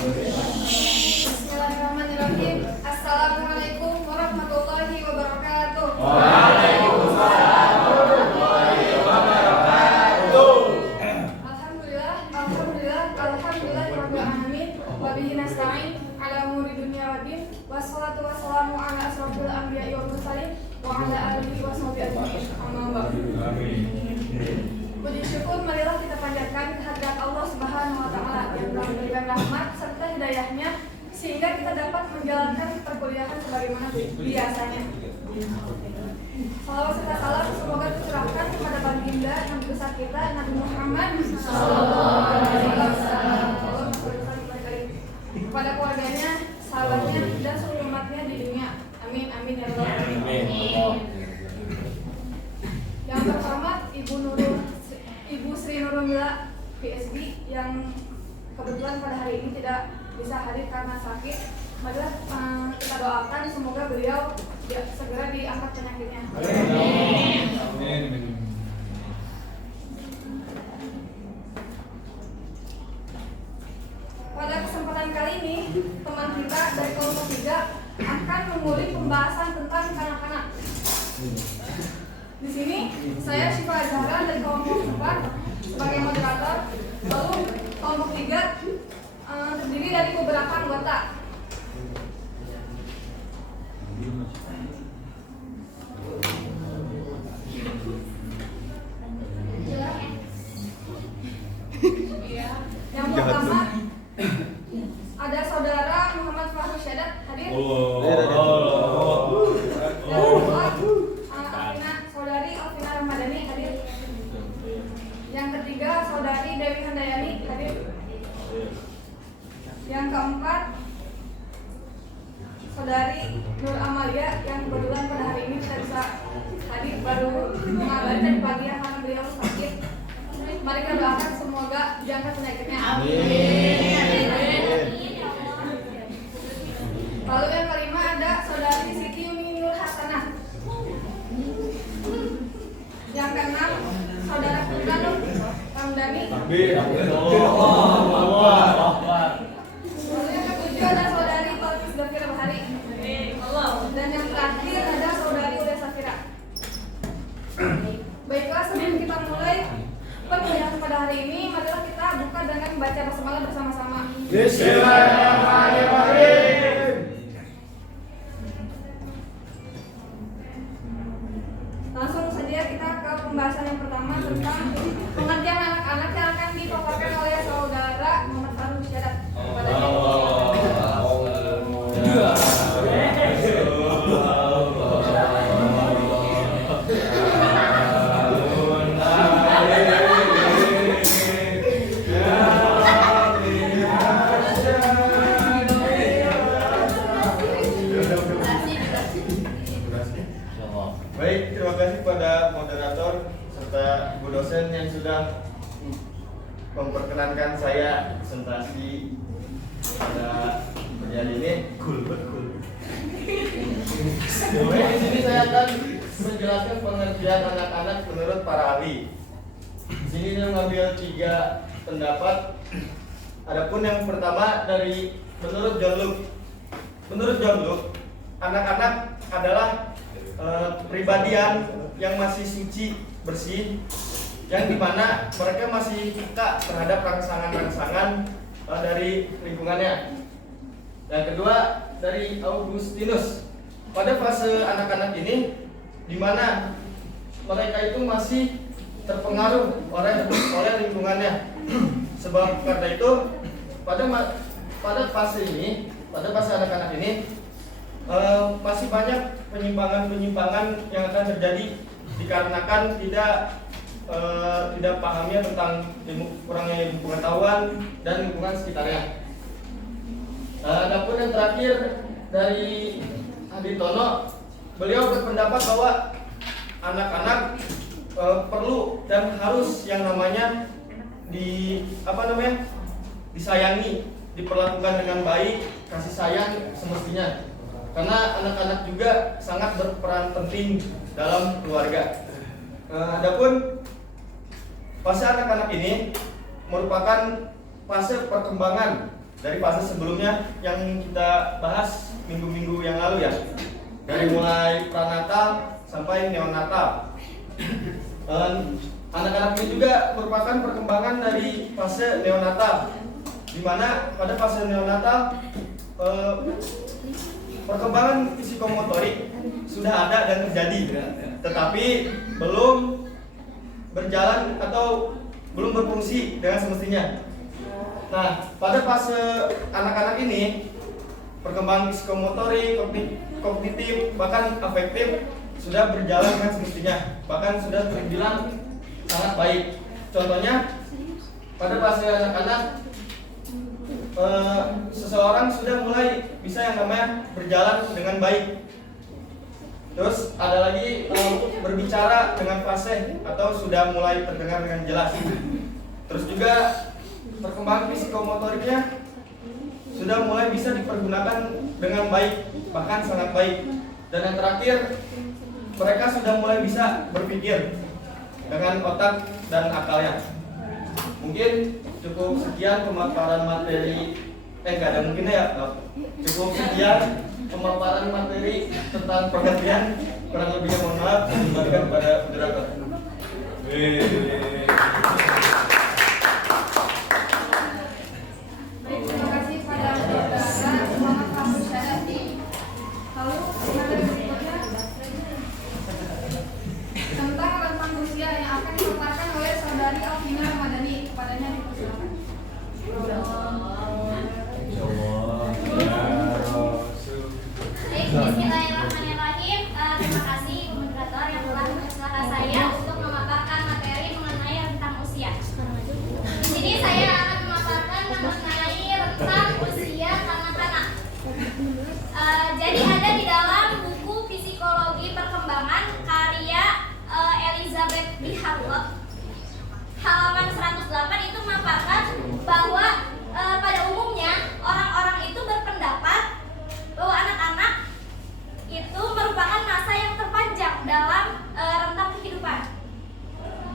Bismillahirrahmanirrahim. Assalamualaikum warahmatullahi wabarakatuh. Waalaikumsalam warahmatullahi wabarakatuh. Alhamdulillah rabbil alamin. Wa bihi nasta'in ala umuri dunya waddin. Wassalatu wassalamu ala asrofil anbiya'i wal mursalin wa ala alihi washabihi ajmain. Amma ba'du. Amin. Puji syukur marilah kita panjatkan kehadirat Allah Subhanahu wa taala yang telah memberikan rahmat serta hidayahnya sehingga kita dapat menjalankan perkuliahan sebagaimana biasanya. Salawat serta salam semoga tercurahkan kepada baginda Nabi besar kita Nabi Muhammad sallallahu alaihi wasallam, kepada keluarganya, sahabatnya dan seluruh umatnya di dunia. Amin amin ya rabbal alamin. Yang terhormat Ibu Sri Nurumila PhD yang kebetulan pada hari ini tidak bisa hadir karena sakit. Marilah kita doakan semoga beliau segera diangkat penyakitnya. Amin. Pada kesempatan kali ini teman kita dari kelompok 3 akan mengulik pembahasan tentang kanak-kanak. Di sini saya Syifa Zahra dari kelompok 4 sebagai moderator. Lalu kelompok 3 terdiri dari beberapa anggota. Yang pertama ada saudara Muhammad Fahru Syadat hadir. Yang kedua saudari Alvina Ramadhani hadir. Yang ketiga saudari Dewi Handayani hadir. Yang keempat saudari Nur Amalia yang kebetulan pada hari ini tidak bisa hadir, baru mengabari tadi pagi karena beliau sakit. Mari kita doakan semoga diangkat penyakitnya. Amin. Lalu yang kelima ada saudari Siti Yuni Nur Hasanah. Yang keenam saudara Putra Nur Ramdhani. Lalu yang ketujuh ada saudari Talqis Zafira Bahari. Dan yang terakhir ada saudari Uda Safira. Baiklah, sebelum kita mulai perkuliahan pada hari ini, marilah kita buka dengan membaca basmalah bersama-sama. Bismillahirrahmanirrahim. Langsung saja kita ke pembahasan yang pertama tentang pengertian anak-anak yang akan dipaparkan oleh saudara Muhammad Fahru Syadat. Baik, terima kasih kepada moderator serta Bu dosen yang sudah memperkenankan saya presentasi pada pembelajaran ini. Baik, di sini saya akan menjelaskan pengertian anak-anak menurut para ahli. Di sini saya mengambil 3 pendapat. Adapun yang pertama dari menurut John Luke. Menurut John Luke, anak-anak adalah pribadian yang masih suci, bersih, yang dimana mereka masih peka terhadap rangsangan-rangsangan dari lingkungannya. Yang kedua dari Augustinus, pada fase anak-anak ini dimana mereka itu masih terpengaruh oleh lingkungannya. Sebab karena itu pada fase anak-anak ini masih banyak penyimpangan yang akan terjadi dikarenakan tidak pahamnya tentang kurangnya ilmu pengetahuan dan lingkungan sekitarnya. Adapun yang terakhir dari Adi Tono, beliau berpendapat bahwa anak-anak perlu dan harus yang namanya disayangi, diperlakukan dengan baik, kasih sayang semestinya. Karena anak-anak juga sangat berperan penting dalam keluarga. Adapun fase anak-anak ini merupakan fase perkembangan dari fase sebelumnya yang kita bahas minggu-minggu yang lalu ya. Dari mulai pranatal sampai neonatal. Anak-anak ini juga merupakan perkembangan dari fase neonatal, di mana pada fase neonatal perkembangan psikomotorik sudah ada dan terjadi, tetapi belum berjalan atau belum berfungsi dengan semestinya. Nah, pada fase anak-anak ini perkembangan psikomotorik, kognitif, bahkan afektif sudah berjalan dengan semestinya, bahkan sudah terbilang sangat baik. Contohnya pada fase anak-anak seseorang sudah mulai bisa yang namanya berjalan dengan baik. Terus ada lagi berbicara dengan fasih atau sudah mulai terdengar dengan jelas. Terus juga perkembangan psikomotoriknya sudah mulai bisa dipergunakan dengan baik, bahkan sangat baik. Dan yang terakhir, mereka sudah mulai bisa berpikir dengan otak dan akalnya. Mungkin cukup sekian pemaparan materi, nggak ada mungkinnya ya. Cukup sekian pemaparan materi tentang perhatian. Kurang lebihnya mohon maaf, kembalikan kepada moderator. Baik, terima kasih pada saudara. Semangat kamu syahadi. Lalu materi berikutnya tentang rentang usia yang akan dipaparkan oleh saudari Alvina Ramadhani. Kepadanya dipersilakan. Bismillahirrahmanirrahim. Terima kasih moderator yang telah mempersilahkan saya untuk memaparkan materi mengenai rentang usia. Di sini saya akan memaparkan mengenai rentang usia kanak-kanak. Jadi ada di dalam buku Psikologi Perkembangan karya Elizabeth B. Harlow, halaman 108 itu memaparkan bahwa pada umumnya orang-orang itu berpendapat bahwa anak-anak itu merupakan masa yang terpanjang dalam rentang kehidupan.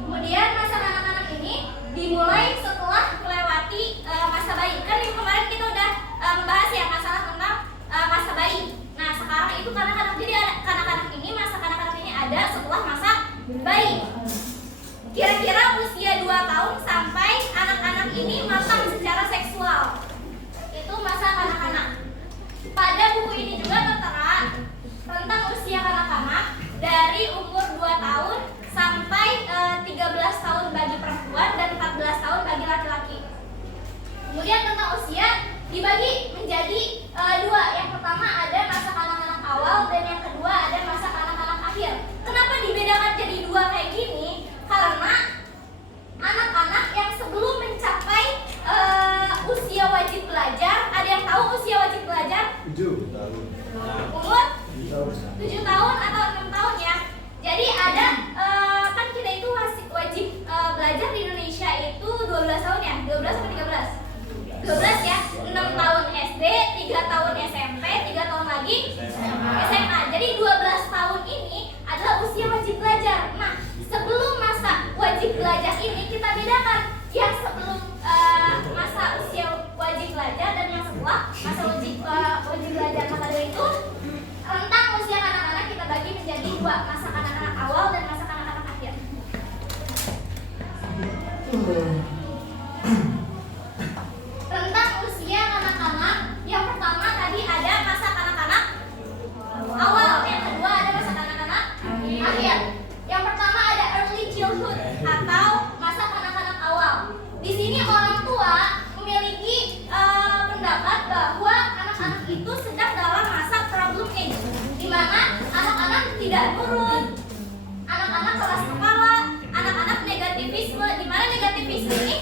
Kemudian masa anak-anak ini dimulai setelah melewati masa bayi. Kan minggu kemarin kita udah membahas ya masalah tentang masa bayi. Nah sekarang itu kanak-kanak, jadi kanak-kanak ini, masa kanak-kanak ini ada setelah masa bayi. Kira-kira usia 2 tahun sampai anak-anak ini matang secara seksual. Itu masa kanak-kanak. Pada buku ini juga tertera tentang usia kanak-kanak dari umur 2 tahun sampai 13 tahun bagi perempuan dan 14 tahun bagi laki-laki. Kemudian tentang usia dibagi menjadi 2. Yang pertama ada masa kanak-kanak awal dan yang kedua ada masa kanak-kanak akhir. Kenapa dibedakan jadi 2 kayak gini? Karena anak-anak yang sebelum mencapai usia wajib belajar, ada yang tahu usia wajib belajar? 7 tahun. Umur 7 tahun atau 6 tahun ya. Jadi ada kan kita itu wajib belajar di Indonesia itu 12 tahun ya, 12 atau 13? 12 ya, 6 tahun SD, 3 tahun SMP, 3 tahun lagi SMA. Jadi 12 tahun ini adalah usia wajib belajar. Nah, sebelum masa wajib belajar ini kita bedakan yang sebelum masa usia wajib belajar dan yang setelah masa wajib belajar. Maka dari itu rentang usia anak-anak kita bagi menjadi 2, masa anak-anak awal dan masa anak-anak akhir. Rentang usia anak-anak yang pertama tadi ada masa anak-anak awal, yang kedua ada masa anak-anak akhir. Yang pertama ada early childhood atau masa kanak-kanak awal. Di sini orang tua memiliki pendapat bahwa anak-anak itu sedang dalam masa problem age, di mana anak-anak tidak nurut, anak-anak keras kepala, anak-anak negativisme. Di mana negativisme ini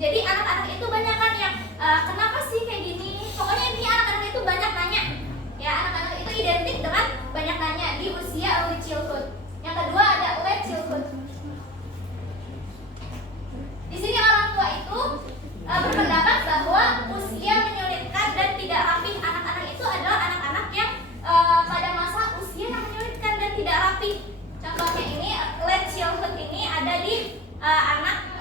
Jadi anak-anak itu banyak kan yang kenapa sih kayak gini? Pokoknya ini anak-anak itu banyak nanya. Ya, anak-anak itu identik dengan banyak nanya di usia early childhood. Yang kedua ada late childhood. Di sini orang tua itu berpendapat bahwa usia menyulitkan dan tidak rapi. Anak-anak itu adalah anak-anak yang pada masa usia yang menyulitkan dan tidak rapi. Contohnya ini late childhood ini ada di anak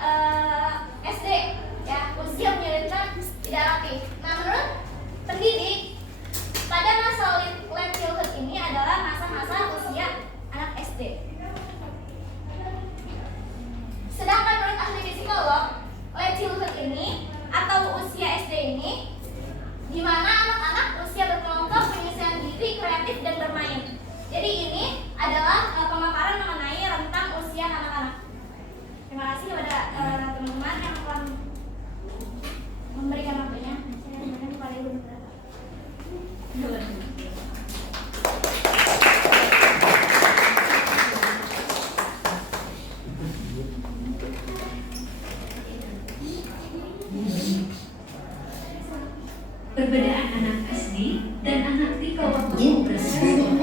SD, ya, usia menyulitkan tidak rapi. Nah, menurut pendidik, pada masa late childhood ini adalah masa-masa usia anak SD. Sedangkan menurut ahli psikolog, late childhood ini atau usia SD ini di mana anak-anak usia berkelompok, penyelesaian diri, kreatif dan bermain. Jadi ini adalah pemaparan mengenai rentang usia anak-anak. Terima kasih kepada teman-teman yang akan memberikan waktunya. Saya berikan kepada Ibu Moderator. Perbedaan anak SD dan anak di bawah umur bersama.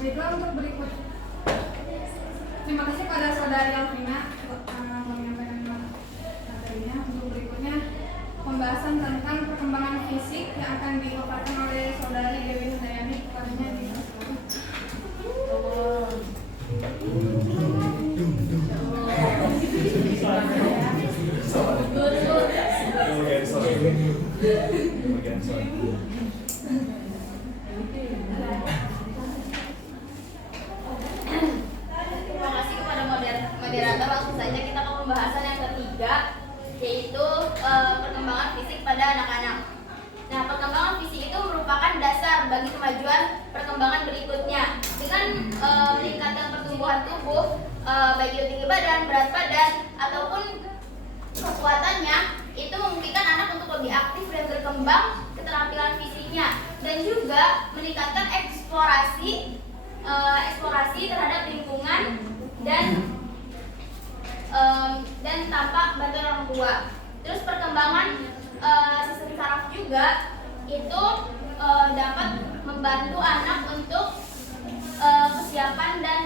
Baiklah, untuk berikut. Terima kasih pada saudari Alvina menyampaikan materinya. Untuk berikutnya pembahasan tentang perkembangan fisik yang akan dipaparkan oleh saudari Dewi Handayani. Kepadanya dipersilakan. Terima kasih kepada moderator. Langsung saja kita ke pembahasan yang ketiga, yaitu perkembangan fisik pada anak-anak. Nah, perkembangan fisik itu merupakan dasar bagi kemajuan perkembangan berikutnya. Dengan meningkatkan pertumbuhan tubuh, baik itu tinggi badan, berat badan, ataupun kekuatannya, itu memungkinkan anak untuk lebih aktif dan berkembang keterampilan fisiknya, dan juga meningkatkan eksplorasi terhadap lingkungan dan tanpa bantuan orang tua. Terus perkembangan sistem saraf juga itu dapat membantu anak untuk kesiapan dan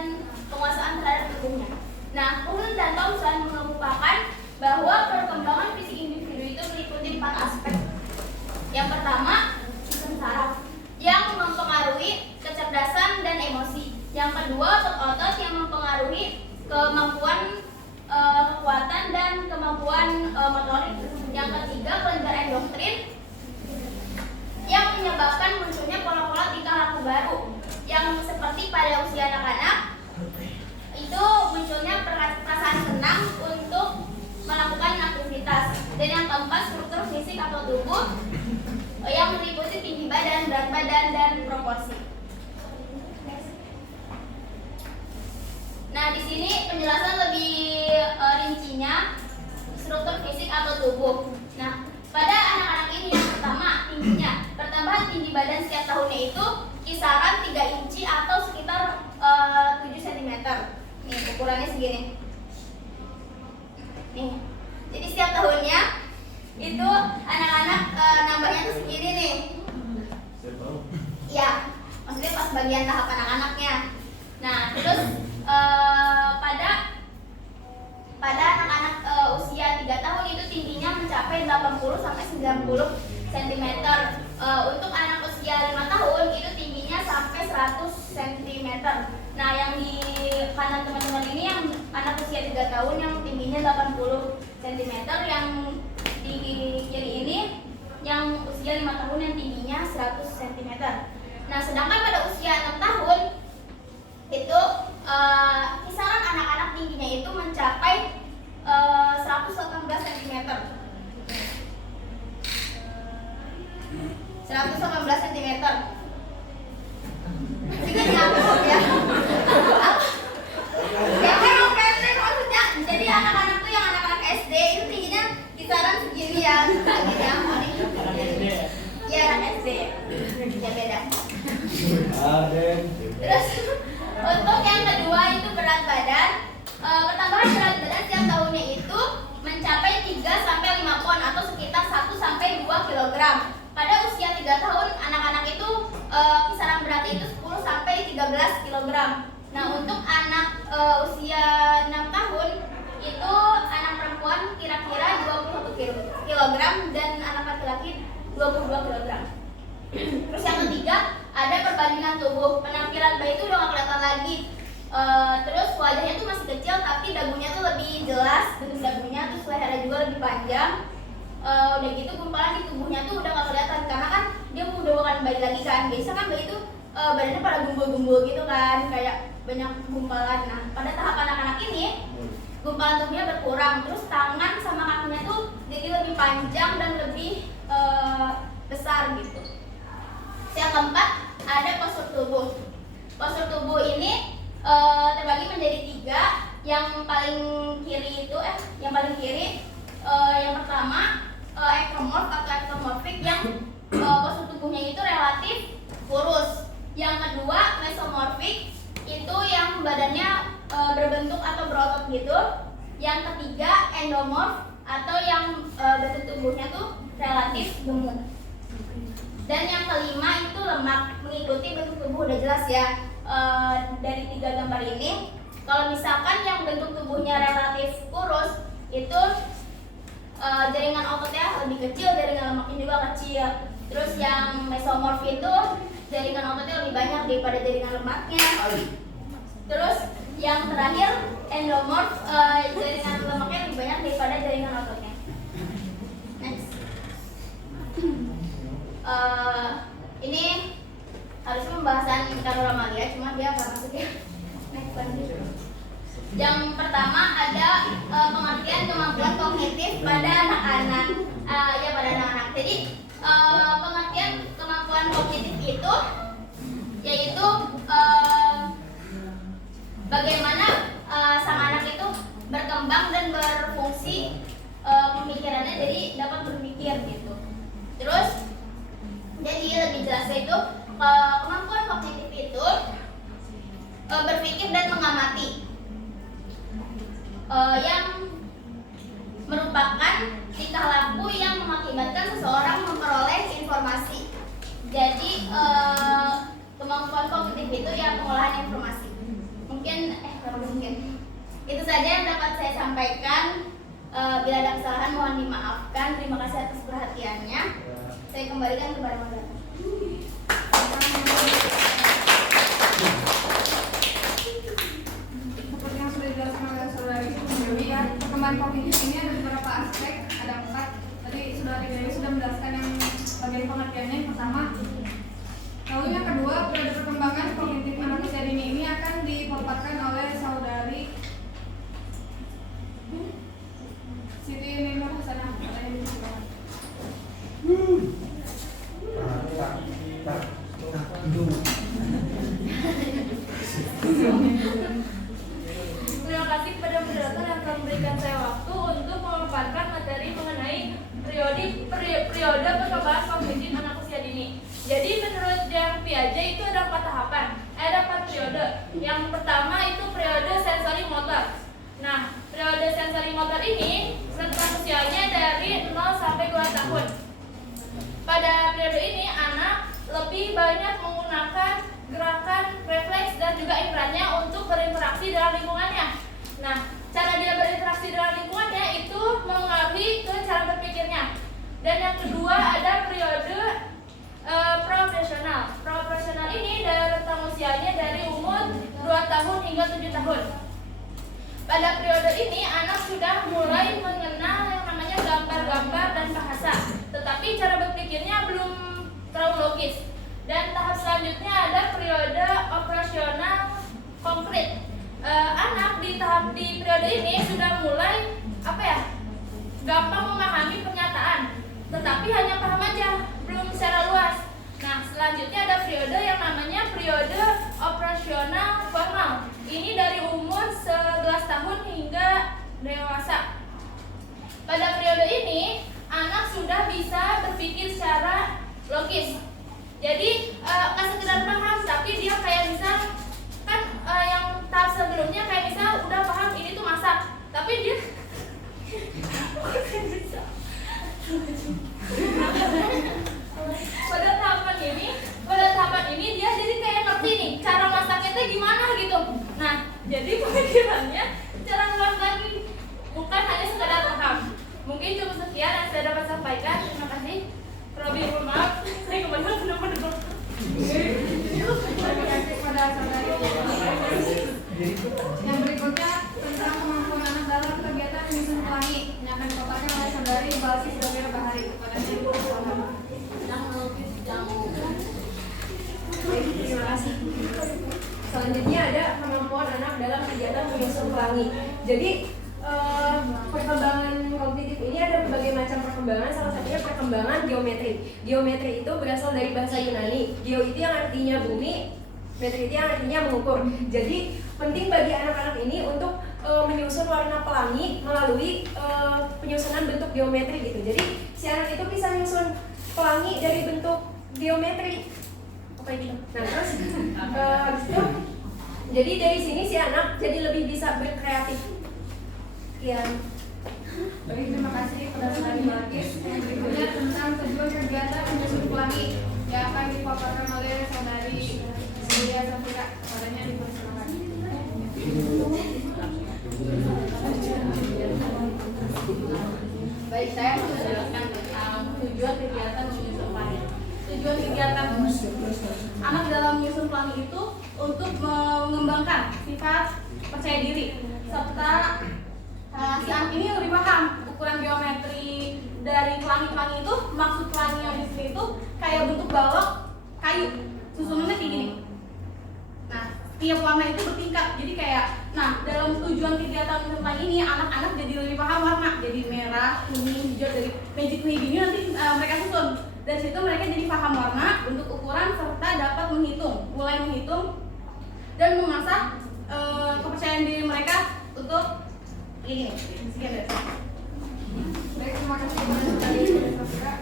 penguasaan terhadap tubuhnya. Nah, Kuhn dan Thomson mengemukakan bahwa perkembangan fisik individu itu meliputi 4 aspek. Yang pertama, sistem saraf yang mempengaruhi kecerdasan dan emosi. Yang kedua, otot-otot yang mempengaruhi kemampuan kekuatan dan kemampuan motorik. Yang ketiga, kelenjar endokrin yang menyebabkan munculnya pola-pola tingkah laku baru, yang seperti pada usia anak-anak itu munculnya perasaan senang untuk melakukan aktivitas. Dan yang keempat, struktur fisik atau tubuh yang meliputi tinggi badan, berat badan, dan proporsi. Nah, di sini penjelasan lebih rincinya struktur fisik atau tubuh. Nah, pada anak-anak ini yang pertama, tingginya. Pertambahan tinggi badan setiap tahunnya itu kisaran 3 inci atau sekitar 7 cm. Nih, ukurannya segini. Nih. Jadi setiap tahunnya itu anak-anak nambahnya tuh segini nih. Iya, maksudnya pas bagian tahap anak-anaknya. Nah, terus pada anak-anak usia 3 tahun itu tingginya mencapai 80 sampai 90 cm. Untuk anak usia 5 tahun itu tingginya sampai 100 cm. Nah, yang di kanan teman-teman ini yang anak usia 3 tahun yang tingginya 80 cm, yang di kiri ini yang usia 5 tahun yang tingginya 100 cm. Nah, sedangkan pada usia 6 tahun itu kisaran anak-anak tingginya itu mencapai 118 cm. 118 cm. Juga nyambung ya. Iya, gini apa nih? Iya, anak SD. Ya beda. Terus untuk yang kedua itu berat badan. Pertambahan berat badan setiap tahunnya itu mencapai 3 sampai 5 pon atau sekitar 1 sampai 2 kg. Pada usia 3 tahun anak-anak itu kisaran beratnya itu 10 sampai 13 kg. Nah, untuk anak usia 6 tahun itu anak perempuan kira-kira 21 kg dan anak laki-laki 22 kg. Terus yang ketiga ada perbandingan tubuh. Penampilan bayi itu udah gak kelihatan lagi. Terus wajahnya tuh masih kecil tapi dagunya tuh lebih jelas, bentuk dagunya, terus lehernya juga lebih panjang. Udah gitu gumpalan di tubuhnya tuh udah gak kelihatan karena kan dia udah bukan bayi lagi kan. Biasa kan bayi itu badannya pada gumpul-gumpul gitu kan, kayak banyak gumpalan. Nah, pada tahap anak-anak ini gumpalan tubuhnya berkurang, terus tangan sama kakinya tuh jadi lebih panjang dan lebih besar gitu. Yang keempat ada postur tubuh. Postur tubuh ini terbagi menjadi 3. Yang paling kiri itu yang pertama ektomorf atau ektomorfik yang postur tubuhnya itu relatif kurus. Yang kedua mesomorfik itu yang badannya berbentuk atau berotot gitu. Yang ketiga endomorf atau yang bentuk tubuhnya tuh relatif gemuk. Dan yang kelima itu lemak, mengikuti bentuk tubuh udah jelas ya. Dari 3 gambar ini, kalau misalkan yang bentuk tubuhnya relatif kurus itu jaringan ototnya lebih kecil, jaringan lemaknya juga kecil. Terus yang mesomorf itu jaringan ototnya lebih banyak daripada jaringan lemaknya. Terus yang terakhir endomorf, jaringan lemaknya lebih banyak daripada jaringan ototnya. Next. Ini harusnya pembahasan Carol Amalia, cuma dia nggak masuk ya. Next lanjut. Yang pertama ada pengertian kemampuan kognitif pada anak-anak. Pada anak-anak. Jadi pengertian kemampuan kognitif itu yaitu bagaimana sang anak itu berkembang dan berfungsi pemikirannya, jadi dapat berpikir gitu. Terus jadi lebih jelasnya itu kemampuan kognitif itu berpikir dan mengamati, yang merupakan tingkah laku yang mengakibatkan seseorang memperoleh informasi. Jadi kemampuan kognitif itu ya pengolahan informasi. Mungkin itu saja yang dapat saya sampaikan. Bila ada kesalahan mohon dimaafkan. Terima kasih atas perhatiannya. Saya kembalikan kepada moderator. Seperti yang sudah dijelaskan oleh saudari Dewi ya, perkembangan kognitif ini ada beberapa aspek, ada 4. Tadi saudari Dewi sudah menjelaskan yang bagian pengertiannya. Yang pertama, lalu yang kedua, pada perkembangan kognitif anak usia dini ini akan dipaparkan oleh saudari Siti Nur Hasanah. Terima kasih kepada moderator yang telah memberikan saya waktu untuk memaparkan materi mengenai periode perkembangan kognitif anak usia dini. Jadi menurut yang Piaget itu ada 4 tahapan, ada 4 periode. Yang pertama itu periode sensori motor. Nah, periode sensori motor ini rentang usianya dari 0 sampai 2 tahun. Pada periode ini anak lebih banyak menggunakan gerakan, refleks dan juga indranya untuk berinteraksi dengan lingkungannya. Nah, cara dia berinteraksi dengan lingkungannya itu mengaruhi ke cara berpikirnya. Dan yang kedua ada periode profesional. Profesional ini dari rentang usianya dari umur 2 tahun hingga 7 tahun. Pada periode ini anak sudah mulai mengenal yang namanya gambar-gambar dan bahasa, tetapi cara berpikirnya belum terlalu logis. Dan tahap selanjutnya ada periode operasional konkret. Anak di periode ini sudah mulai gampang memahami pernyataan, tetapi hanya paham aja, belum secara luas. Nah, selanjutnya ada periode yang namanya periode operasional formal. Ini dari umur 11 tahun hingga dewasa. Pada periode ini anak sudah bisa berpikir secara logis. Jadi nggak sekedar paham, tapi dia kayak misal kan yang tahap sebelumnya kayak misal udah paham ini tuh masak, tapi dia pada tahapan ini dia jadi kayak ngerti nih cara masaknya itu gimana gitu. Nah, jadi pemikirannya cara luas lagi, bukan hanya sekedar paham. Mungkin cukup sekian yang saya dapat sampaikan. Terima kasih. Robi, mohon maaf, saya kebanyakan benar-benar. Terima kasih kepada saudari. Yang berikutnya tentang kemampuan anak dalam kegiatan menyusun pelangi yang akan dipaparkan oleh saudari Balsi Sudamira Bahari. Kepadanya dipersilakan. Terima kasih. Selanjutnya ada kemampuan anak dalam kegiatan menyusun pelangi. Jadi perkembangan kognitif ini ada berbagai macam perkembangan, salah satunya perkembangan geometri. Geometri itu berasal dari bahasa Yunani. Geo itu yang artinya bumi, metri itu yang artinya mengukur. Jadi penting bagi anak-anak ini untuk menyusun warna pelangi melalui penyusunan bentuk geometri gitu. Jadi si anak itu bisa menyusun pelangi dari bentuk geometri. Apa itu? Nah terus habis itu, jadi dari sini si anak jadi lebih bisa berkreatif. Ya. Baik, terima kasih kepada saudari Balkis. Yang berikutnya tentang tujuan kegiatan menyusun pelangi yang akan dipaparkan oleh saudari Surya Safira. Padanya dipersilakan. Baik, saya menjelaskan tentang tujuan kegiatan menyusun pelangi. Tujuan kegiatan anak dalam menyusun pelangi itu untuk mengembangkan sifat percaya diri serta si anak ini lebih paham ukuran geometri dari pelangi-pelangi itu. Maksud pelangi yang di sini itu kayak bentuk balok kayu, susunannya kayak gini. Nah, tiap warna itu bertingkat. Jadi kayak, nah dalam tujuan kegiatan menyusun pelangi ini anak-anak jadi lebih paham warna. Jadi merah, kuning, hijau, dari magic nih gini nanti mereka susun. Dari situ mereka jadi paham warna, bentuk ukuran serta dapat mulai menghitung dan mengasah kepercayaan diri mereka untuk ini. Sekian dari saya. Baik, terima kasih kepada saudari Surya Safira.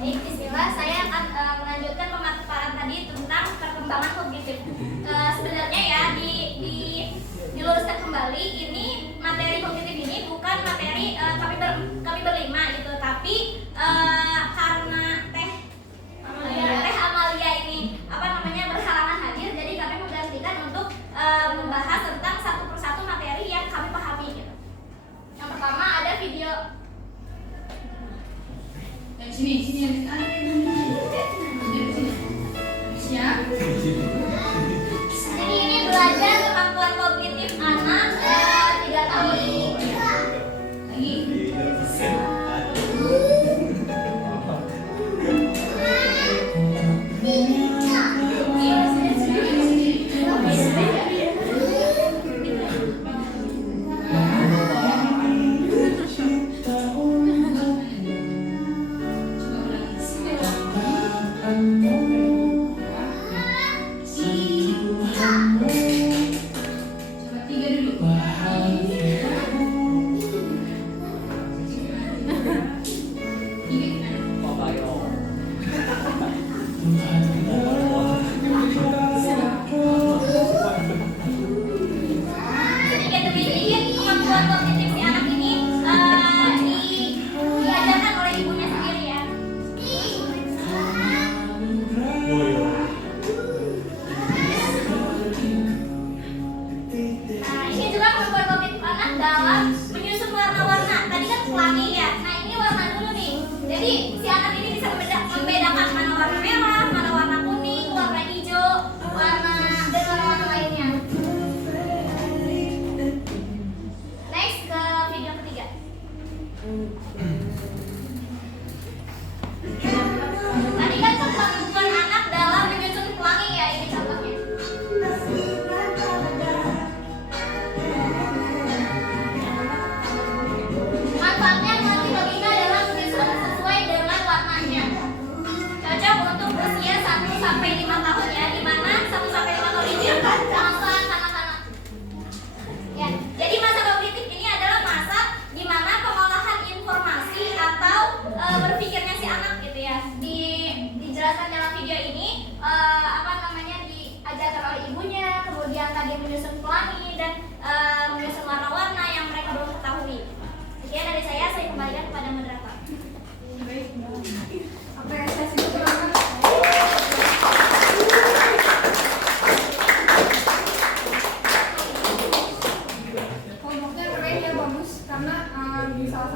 Baik, bismillah, saya akan melanjutkan pemaparan tadi tentang perkembangan kognitif. Sebenarnya ya diluruskan kembali, ini materi kognitif ini bukan materi kami berlima gitu, tapi karena Teh Amalia ini berhalangan hadir, jadi kami menggantikan untuk membahas tentang satu persatu materi yang kami pahami gitu. Yang pertama ada video. Sini siap. Jadi ini belajar kemampuan kognitif anak 3 tahun ini. Lagi. Coba 3 dulu. Sedikit demi sedikit kemampuan kognitif si anak ini diajarkan oleh ibunya sendiri ya. Nah, ini juga kemampuan kognitif anak dalam menyusun warna-warna. Tadi kan pelangi ya. Nah, ini warna dulu nih. Jadi si anak ini bisa membedakan mana warna merah, mana warna kuning, warna hijau, dan warna-warna lainnya. Next ke video ketiga. Tadi kan kemampuan anak dalam menyusun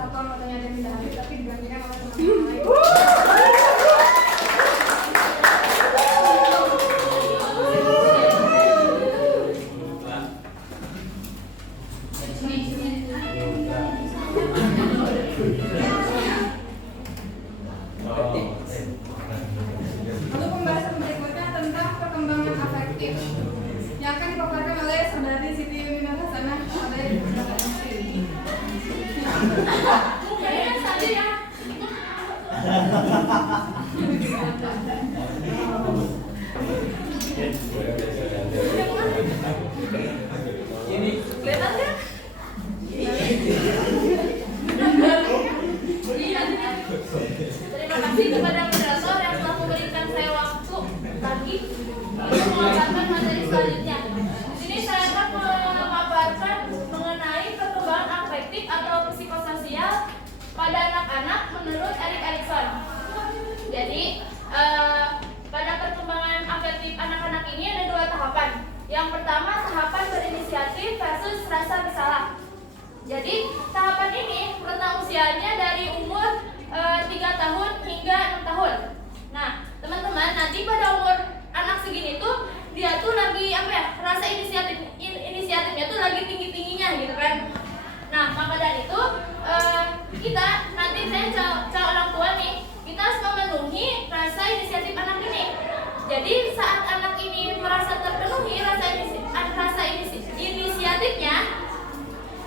satuan matanya ada yang tidak hadir tapi digantikan oleh teman-teman lain. Untuk pembahasan berikutnya tentang perkembangan afektif yang akan dipaparkan oleh saudari Siti Yunina Hasanah pada Mukanya saja ya. Kelihatan nggak? Terima kasih kepada moderator yang telah memberikan saya waktu lagi untuk memaparkan materi selanjutnya. Di sini saya akan memaparkan mengenai perkembangan afektif atau psikososial pada anak-anak menurut Erik Erikson. Jadi pada perkembangan afektif anak-anak ini ada dua tahapan. Yang pertama tahapan berinisiatif versus rasa bersalah. Jadi tahapan ini rentang usianya dari umur 3 tahun hingga 6 tahun. Nah, teman-teman, nanti pada umur anak segini tuh dia tuh lagi apa ya? Rasa inisiatifnya tuh lagi tinggi-tingginya gitu kan. Nah, maka dari itu kita nanti saya calon orang tua nih, kita harus memenuhi rasa inisiatif anak ini. Jadi saat anak ini merasa terpenuhi rasa inisiatifnya,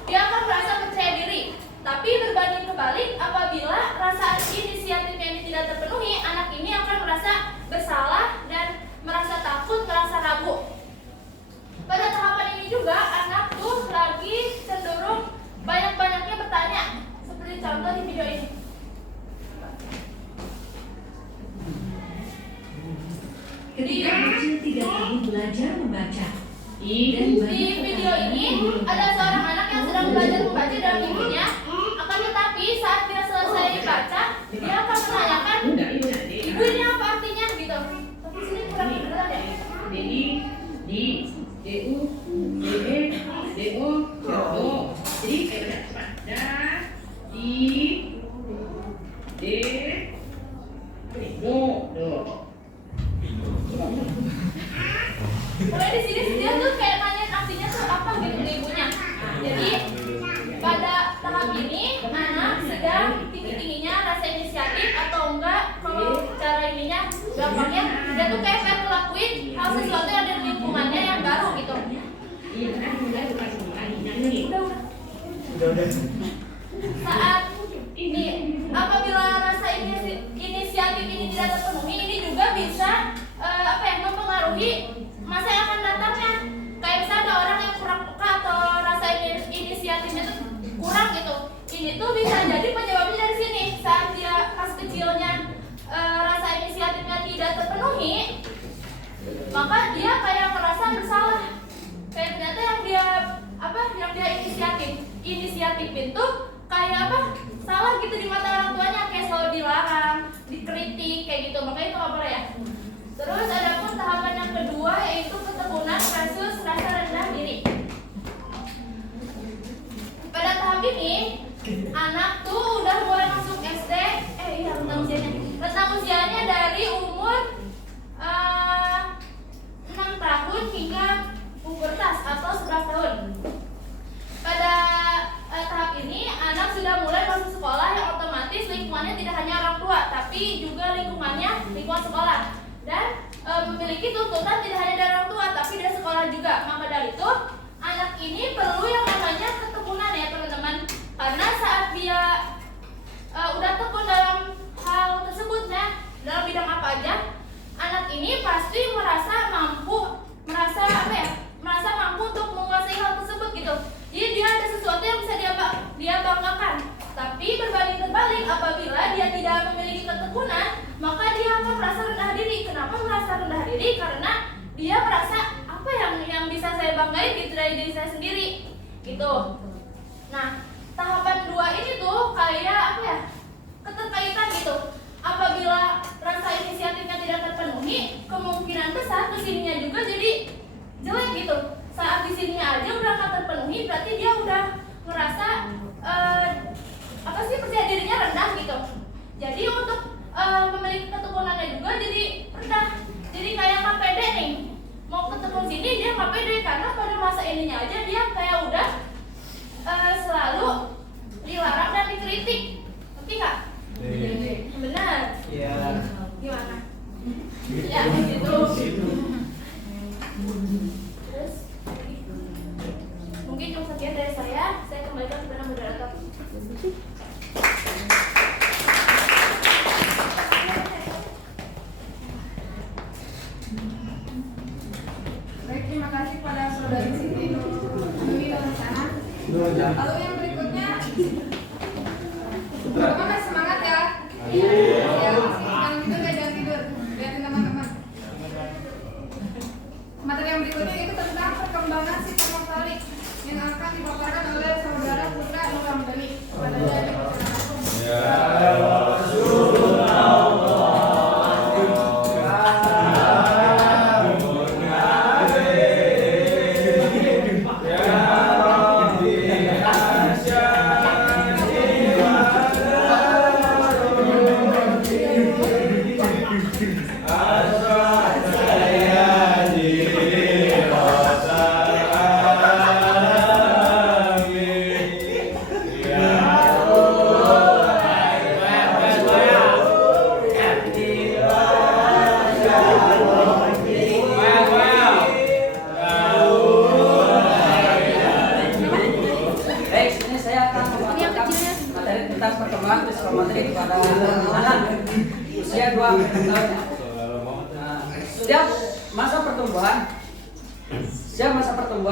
dia akan merasa percaya diri. Tapi berbanding kebalik, apabila rasa inisiatifnya ini tidak terpenuhi, anak ini akan merasa bersalah dan merasa takut, merasa ragu. Pada tahapan ini juga anak tuh lagi cenderung banyak-banyaknya bertanya, seperti contoh di video ini. Ketika kecil 3 tahun belajar membaca. Dan Di video ini ada seorang anak yang sedang belajar membaca dalam ibunya. Akan tetapi saat dia selesai baca, dia akan menanyakan, ibu ini apa artinya gitu. Tapi sini kurang kedengeran ya. Jadi kayak pada Mulai di sini dia tuh kayak nanyain artinya tuh apa gitu ke ibunya. Jadi pada tahap ini anak sedang tinggi-tingginya rasa inisiatif atau enggak kalau cara ininya gampangnya dia tuh kayak pengen ngelakuin hal sesuatu yang ada di lingkungannya yang baru gitu. Udah. Saat ini apabila rasa inisiatif ini tidak terpenuhi, ini juga bisa mempengaruhi masa yang akan datangnya. Kayak misalnya ada orang yang kurang peka atau rasa inisiatifnya tuh kurang gitu. Ini tuh bisa jadi penyebabnya dari sini. Saat dia pas kecilnya rasa inisiatifnya tidak terpenuhi, maka dia kayak merasa bersalah. Kayak ternyata yang dia inisiatifin tuh kayak salah gitu di mata orang tuanya, kayak selalu dilarang, dikritik kayak gitu. Makanya itu nggak boleh ya. Terus ada pun tahapan yang kedua yaitu ketekunan versus rasa rendah diri. Pada tahap ini anak tuh udah mulai masuk SD, rentang usianya dari umur 6 tahun hingga pubertas atau 11 tahun. Pada tahap ini anak sudah mulai masuk sekolah yang otomatis lingkungannya tidak hanya orang tua tapi juga lingkungan sekolah. Dan memiliki tuntutan tidak hanya dari orang tua tapi dari sekolah juga. Maka dari itu anak ini perlu yang namanya ketekunan ya teman-teman, karena saat dia udah tekun dalam hal tersebut dalam bidang apa aja, anak ini pasti merasa mampu untuk menguasai hal tersebut gitu. Jadi dia ada sesuatu yang bisa dia banggakan. Tapi berbanding terbalik, apabila dia tidak memiliki ketekunan, maka dia akan merasa rendah diri. Kenapa merasa rendah diri? Karena dia merasa apa yang bisa saya banggain gitu dari diri saya sendiri gitu. Nah, tahapan 2 ini tuh kayak keterkaitan gitu. Apabila rasa inisiatifnya tidak terpenuhi, kemungkinan besar kesininya juga jadi jelek gitu. Saat di sininya aja udah nggak terpenuhi, berarti dia udah ngerasa usia dirinya rendah gitu. Jadi untuk memiliki ketukunannya juga jadi rendah. Jadi kayak nggak pede nih, mau ketemu sini dia nggak pede karena pada masa ininya aja dia kayak udah selalu dilarang dan dikritik. Ngerti nggak? Benar. Iya. Gimana? Ya gitu. Terus mungkin cukup sekian dari saya kembalikan kepada moderator. Baik, terima kasih pada saudari Siti Nuni Nurhasana. Lalu yang berikutnya, teman-teman masih semangat ya? Ya, kalau gitu nggak jangan tidur, lihatin teman-teman. Materi yang berikutnya itu tentang perkembangan sistem mortalik yang akan dipaparkan oleh saudara Putra Nur Ramdhani. Kepada dari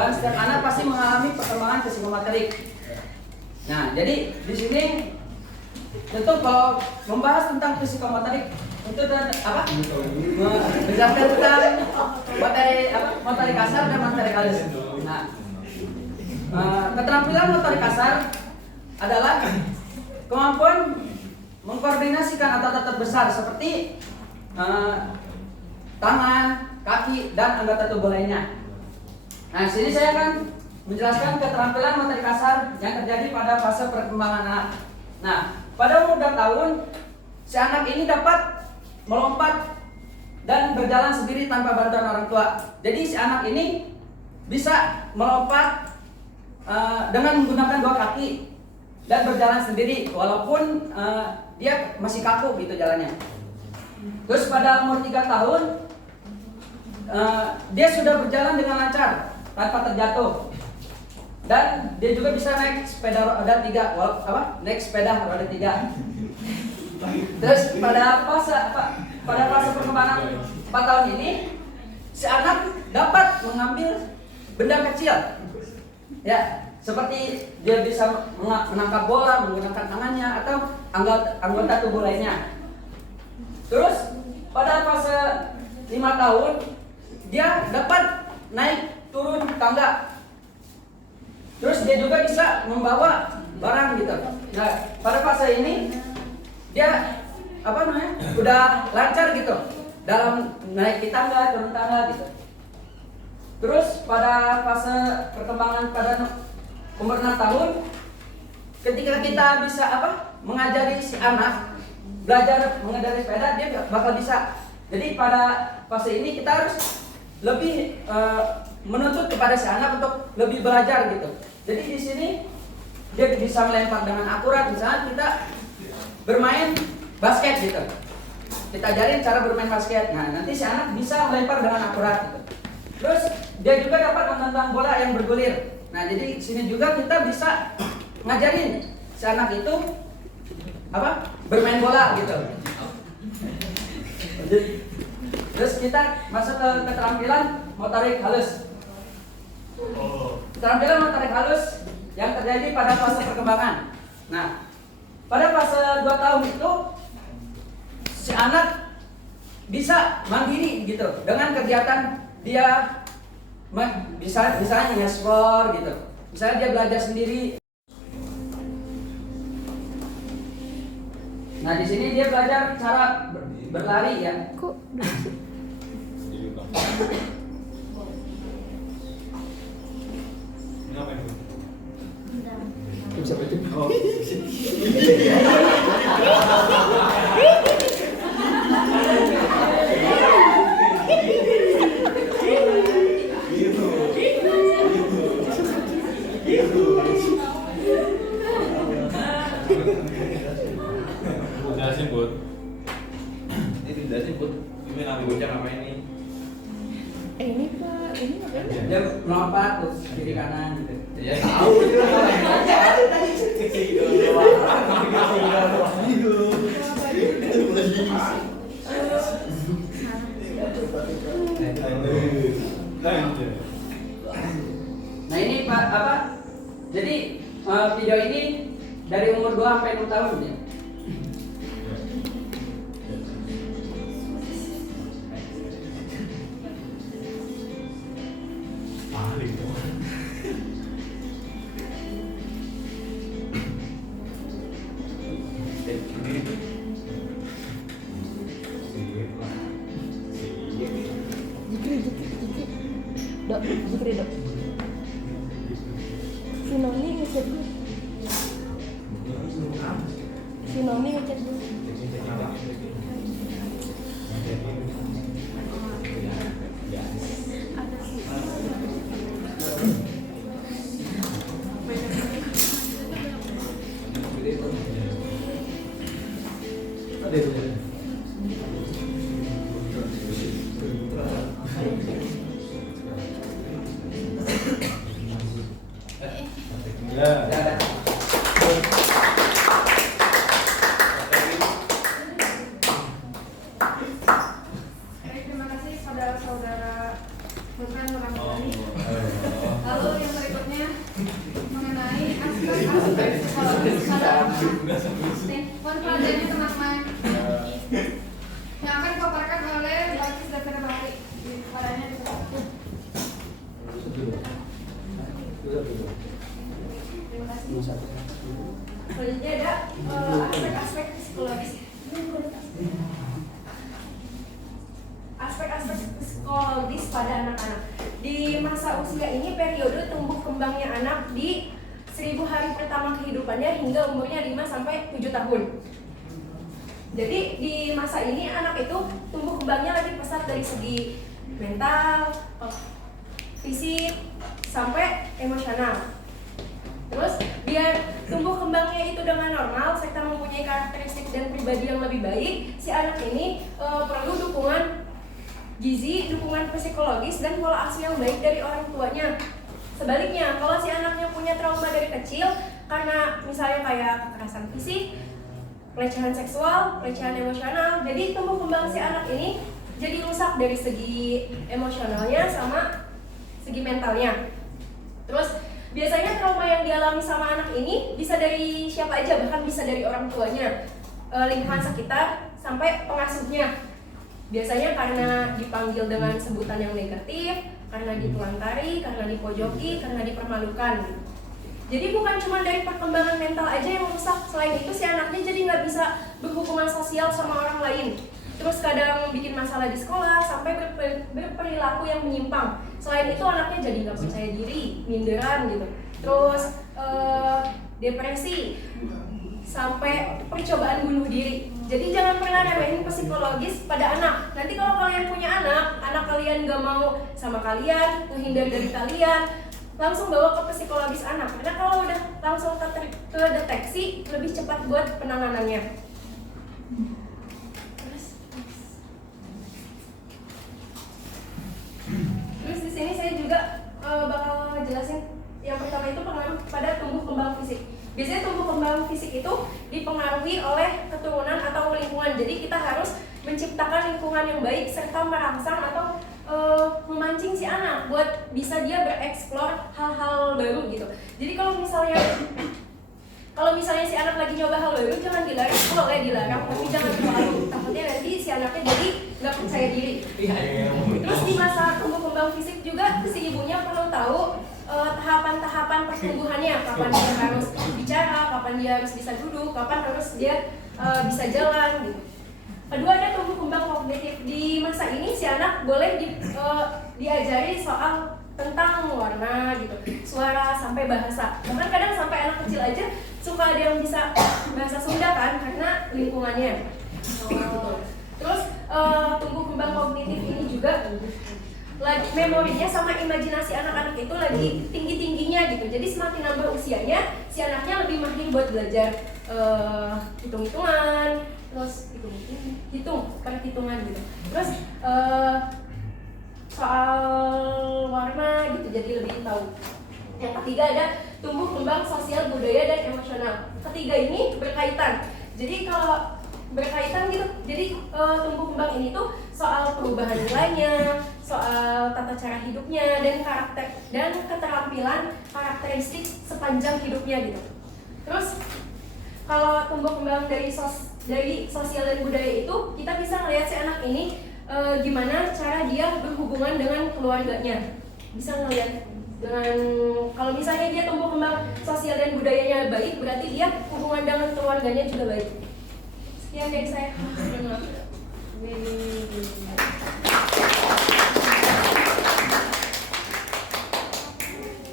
setiap anak pasti mengalami perkembangan psikomotorik. Nah, jadi di sini tentu kalau membahas tentang psikomotorik itu menjelaskan tentang materi kasar dan materi halus. Nah, keterampilan motorik kasar adalah kemampuan mengkoordinasikan otot-otot besar seperti tangan, kaki, dan anggota tubuh lainnya. Nah, sini saya akan menjelaskan keterampilan materi kasar yang terjadi pada fase perkembangan anak. Nah, pada umur 2 tahun, si anak ini dapat melompat dan berjalan sendiri tanpa bantuan orang tua. Jadi si anak ini bisa melompat dengan menggunakan 2 kaki dan berjalan sendiri walaupun dia masih kaku gitu jalannya. Terus pada umur 3 tahun, dia sudah berjalan dengan lancar tanpa terjatuh, dan dia juga bisa naik sepeda roda 3, naik sepeda roda 3. Terus pada fase perkembangan 4 tahun ini, si anak dapat mengambil benda kecil, ya, seperti dia bisa menangkap bola menggunakan tangannya atau anggota tubuh lainnya. Terus pada fase 5 tahun, dia dapat naik turun tangga. Terus dia juga bisa membawa barang gitu. Nah, pada fase ini dia udah lancar gitu dalam naik tangga, turun tangga gitu. Terus pada fase perkembangan pada umur 6 tahun, ketika kita bisa mengajari si anak belajar mengendarai sepeda, dia bakal bisa. Jadi pada fase ini kita harus lebih menuntut kepada si anak untuk lebih belajar gitu. Jadi di sini dia bisa melempar dengan akurat. Misalnya kita bermain basket gitu, kita ajarin cara bermain basket. Nah, nanti si anak bisa melempar dengan akurat gitu. Terus dia juga dapat menendang bola yang bergulir. Nah, jadi di sini juga kita bisa ngajarin si anak itu bermain bola gitu. Terus kita masuk ke keterampilan motorik halus. Keterampilan motorik halus yang terjadi pada fase perkembangan. Nah, pada fase 2 tahun itu si anak bisa mandiri gitu dengan kegiatan dia misalnya nge-sport gitu. Misalnya dia belajar sendiri. Nah, di sini dia belajar cara berlari ya. Bisa kiri kanan gitu. Ya tahu itu Nah ini Pak apa? Jadi video ini dari umur 2 sampai 6 tahun ya. Dok, Zikri dok. Si Noni ngechat gue. Si Noni ngechat gue. Baik, terima kasih saudara-saudara bukan Ramdhani. Lalu yang berikutnya mengenai aspek-aspek psikologis pada anak. Mohon perhatiannya teman-teman yang akan dipaparkan oleh Bagus dan Ferbati. Kepadanya dipersilakan. Terima kasih. Selanjutnya ada aspek-aspek psikologis. Aspek-aspek psikologis pada anak-anak. Di masa usia ini periode tumbuh kembangnya anak di 1000 hari pertama kehidupannya hingga umurnya 5 sampai 7 tahun. Jadi di masa ini anak itu tumbuh kembangnya lagi pesat dari segi mental, fisik, sampai emosional. Terus biar tumbuh kembangnya itu dengan normal serta mempunyai karakteristik dan pribadi yang lebih baik, si anak ini perlu dukungan gizi, dukungan psikologis, dan pola asuh yang baik dari orang tuanya. Sebaliknya, kalau si anaknya punya trauma dari kecil karena misalnya kayak kekerasan fisik, pelecehan seksual, pelecehan emosional, jadi tumbuh kembang si anak ini jadi rusak dari segi emosionalnya sama segi mentalnya. Terus biasanya trauma yang dialami sama anak ini bisa dari siapa aja, bahkan bisa dari orang tuanya, lingkungan sekitar, sampai pengasuhnya. Biasanya karena dipanggil dengan sebutan yang negatif, karena ditelantargi, karena dipojoki, karena dipermalukan. Jadi bukan cuma dari perkembangan mental aja yang rusak, selain itu si anaknya jadi nggak bisa berhubungan sosial sama orang lain. Terus kadang bikin masalah di sekolah, sampai berperilaku yang menyimpang. Selain itu anaknya jadi nggak percaya diri, minderan gitu. Terus depresi, sampai percobaan bunuh diri. Jadi jangan pernah remehin psikologis pada anak. Nanti kalau kalian punya anak kalian gak mau sama kalian, menghindar dari kalian, langsung bawa ke psikologis anak. Karena kalau udah langsung ke deteksi, lebih cepat buat penanganannya. Terus di sini saya juga bakal jelasin yang pertama itu pengaruh pada tumbuh kembang fisik. Biasanya tumbuh kembang fisik itu dipengaruhi oleh keturunan atau lingkungan. Jadi kita harus menciptakan lingkungan yang baik serta merangsang atau memancing si anak buat bisa dia bereksplor hal-hal baru gitu. Jadi kalau misalnya si anak lagi nyoba hal baru, jangan dilarang, boleh dilarang, tapi jangan terlalu. Takutnya nanti si anaknya jadi nggak percaya diri. Terus di masa tumbuh kembang fisik juga si ibunya perlu tahu tahapan-tahapan pertumbuhannya, kapan dia harus bicara, kapan dia harus bisa duduk, kapan harus dia bisa jalan gitu. Kedua ada tumbuh kembang kognitif. Di masa ini si anak boleh diajari soal tentang warna gitu, suara sampai bahasa. Bahkan kadang sampai anak kecil aja suka ada yang bisa bahasa Sunda kan karena lingkungannya. Terus tumbuh kembang kognitif ini juga memorinya sama imajinasi anak-anak itu lagi tinggi-tingginya gitu. Jadi semakin nambah usianya, si anaknya lebih mahir buat belajar hitung-hitungan, terus perhitungan gitu. Terus soal warna gitu, jadi lebih tahu. Yang ketiga ada tumbuh kembang sosial, budaya, dan emosional. Ketiga ini berkaitan. Jadi kalau berkaitan gitu, jadi tumbuh kembang ini tuh soal perubahan nilainya, soal tata cara hidupnya, dan karakter dan keterampilan karakteristik sepanjang hidupnya gitu. Terus kalau tumbuh kembang dari sosial dan budaya itu, kita bisa ngelihat si anak ini gimana cara dia berhubungan dengan keluarganya. Bisa ngelihat dengan, kalau misalnya dia tumbuh kembang sosial dan budayanya baik, berarti dia hubungan dengan keluarganya juga baik. Sekian dari saya.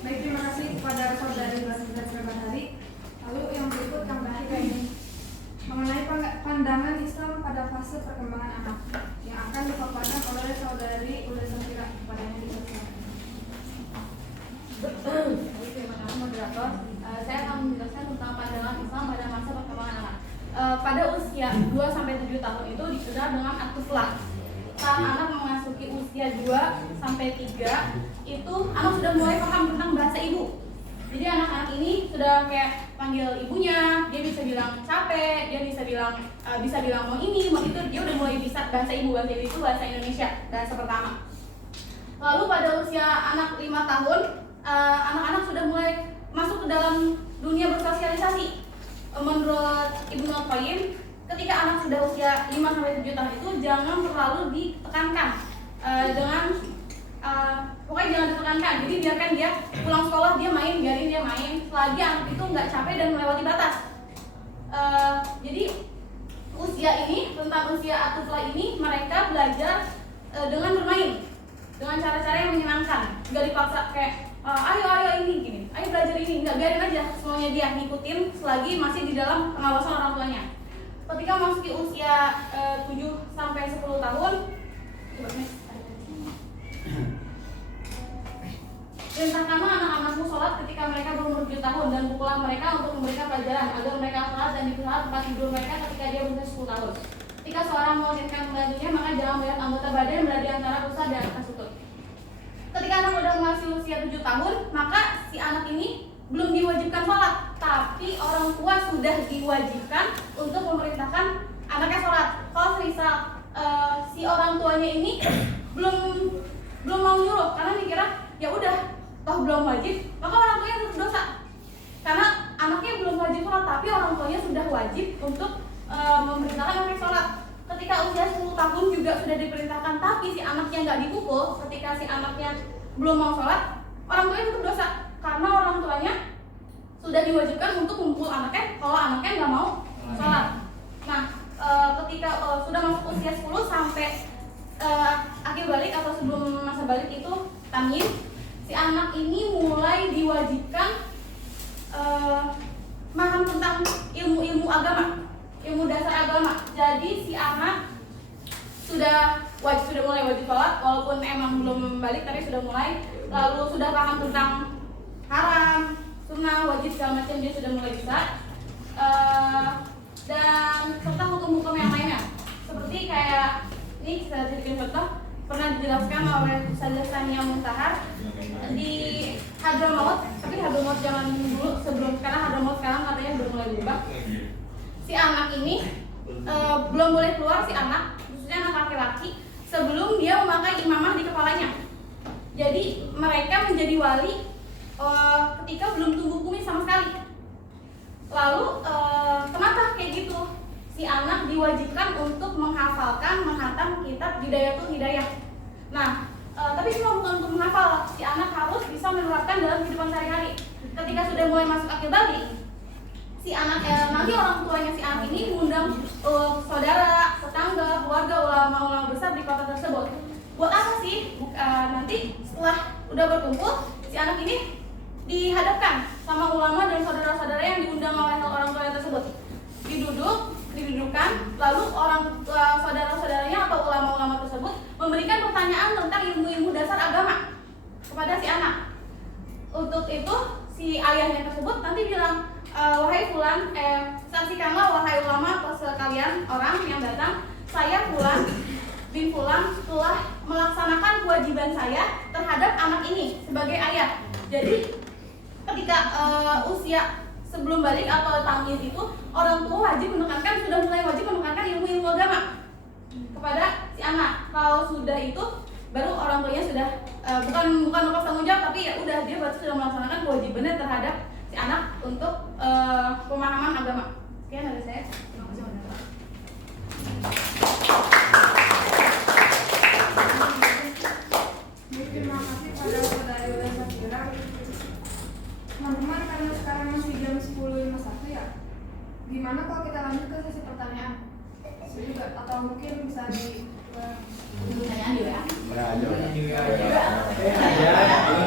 Baik, terima kasih kepada saudari Basida Hari. Lalu yang berikut yang terakhir ini mengenai pandangan Islam pada fase perkembangan anak yang akan dipaparkan oleh saudari Ula Safira. Kepadanya dipersilakan. Terima kasih moderator. Saya akan menjelaskan tentang pandangan Islam pada masa perkembangan anak. Pada usia 2-7 tahun itu dikenal dengan at-tiflah. Saat anak memasuki usia 2-3 itu anak sudah mulai paham tentang bahasa ibu. Jadi anak-anak ini sudah kayak panggil ibunya, dia bisa bilang capek, dia bisa bilang mau ini, mau itu, dia udah mulai bisa bahasa ibu. Bahasa ibu itu bahasa Indonesia, bahasa pertama. Lalu pada usia anak 5 tahun, anak-anak sudah mulai masuk ke dalam dunia bersosialisasi. Menurut Ibnu Al-Qayyim, ketika anak sudah usia 5-7 tahun itu jangan terlalu ditekankan dengan pokoknya jangan ditekankan. Jadi biarkan dia pulang sekolah, dia main, biarin dia main selagi anak itu nggak capek dan melewati batas. Jadi usia ini, tentang usia at-tiflah ini, mereka belajar dengan bermain, dengan cara-cara yang menyenangkan, nggak dipaksa kayak ayo ini gini, ayo belajar ini, nggak, biarin aja semuanya dia ngikutin selagi masih di dalam pengawasan orang tuanya. Ketika masuki usia 7-10 tahun, perintahkanlah anak-anakmu sholat ketika mereka berumur 7 tahun dan pukulah mereka untuk memberikan pelajaran agar mereka sholat dan dipelihara tempat tidur mereka ketika dia berusia 10 tahun. Ketika seorang mewajibkan pembantunya, maka jangan melihat anggota badan berada di antara pusat dan atas lutut. Ketika anak sudah masih usia 7 tahun, maka si anak ini belum diwajibkan sholat, tapi orang tua sudah diwajibkan untuk memerintahkan anaknya sholat. Kalau semisal si orang tuanya ini belum mau nyuruh karena mikirnya ya udah toh belum wajib, maka orang tuanya berdosa karena anaknya belum wajib sholat, tapi orang tuanya sudah wajib untuk memerintahkan anaknya sholat. Ketika usia 10 tahun juga sudah diperintahkan, tapi si anaknya nggak dipukul ketika si anaknya belum mau sholat, orang tuanya tetap dosa karena orang tuanya sudah diwajibkan untuk memukul anaknya kalau anaknya nggak mau sholat. Nah, ketika sudah masuk usia 10 sampai akhir balik atau sebelum masa balik itu tamyiz, si anak ini mulai diwajibkan paham tentang ilmu-ilmu agama, ilmu dasar agama. Jadi si anak sudah mulai wajib sholat walaupun emang belum balik, tapi sudah mulai. Lalu sudah paham tentang haram, sunnah, wajib segala macam, dia sudah mulai bisa. Dan serta hukum-hukum yang lainnya, seperti kayak ini saya berikan contoh pernah dijelaskan oleh Ustazah Sania Muntahar di Hadramaut, tapi Hadramaut jangan dulu sebelum, karena Hadramaut sekarang katanya udah mulai berubah. Si anak ini belum boleh keluar, si anak khususnya anak laki-laki, sebelum dia memakai imamah di kepalanya. Jadi mereka menjadi wali ketika belum tumbuh kumis sama sekali. Lalu kenapa kayak gitu? Si anak diwajibkan untuk menghafalkan, menghatam kitab Hidayatul Hidayah. Nah, tapi cuma bukan untuk menghafal, si anak harus bisa menerapkan dalam kehidupan sehari-hari. Ketika sudah mulai masuk akhir balik, si anak nanti orang tuanya si anak ini mengundang saudara, tetangga, keluarga, ulama-ulama besar di kota tersebut. Buat apa sih? Nanti setelah udah berkumpul, si anak ini dihadapkan sama ulama dan saudara-saudara yang diundang oleh orang tua tersebut. Didudukan, lalu orang saudara-saudaranya atau ulama-ulama tersebut memberikan pertanyaan tentang ilmu-ilmu dasar agama kepada si anak. Untuk itu si ayahnya tersebut nanti bilang, wahai fulan, saksikanlah wahai ulama atau sekalian orang yang datang, saya fulan bin Fulan telah melaksanakan kewajiban saya terhadap anak ini sebagai ayah. Jadi ketika usia sebelum balik atau tamyiz itu, orang tua wajib menekankan, sudah mulai wajib menekankan ilmu-ilmu agama kepada si anak. Kalau sudah itu baru orang tuanya sudah bukan lepas tanggung jawab, tapi ya udah dia berarti sudah melaksanakan kewajibannya terhadap si anak untuk pemahaman agama. Sekian dari saya. Terima kasih banyak. Terima kasih pada Saudara Yola Safira. Teman-teman, karena sekarang masih jam 10.51 ya, gimana kalau kita lanjut ke sesi pertanyaan? Juga, atau mungkin bisa di Pertanyaan juga. Ya, aja.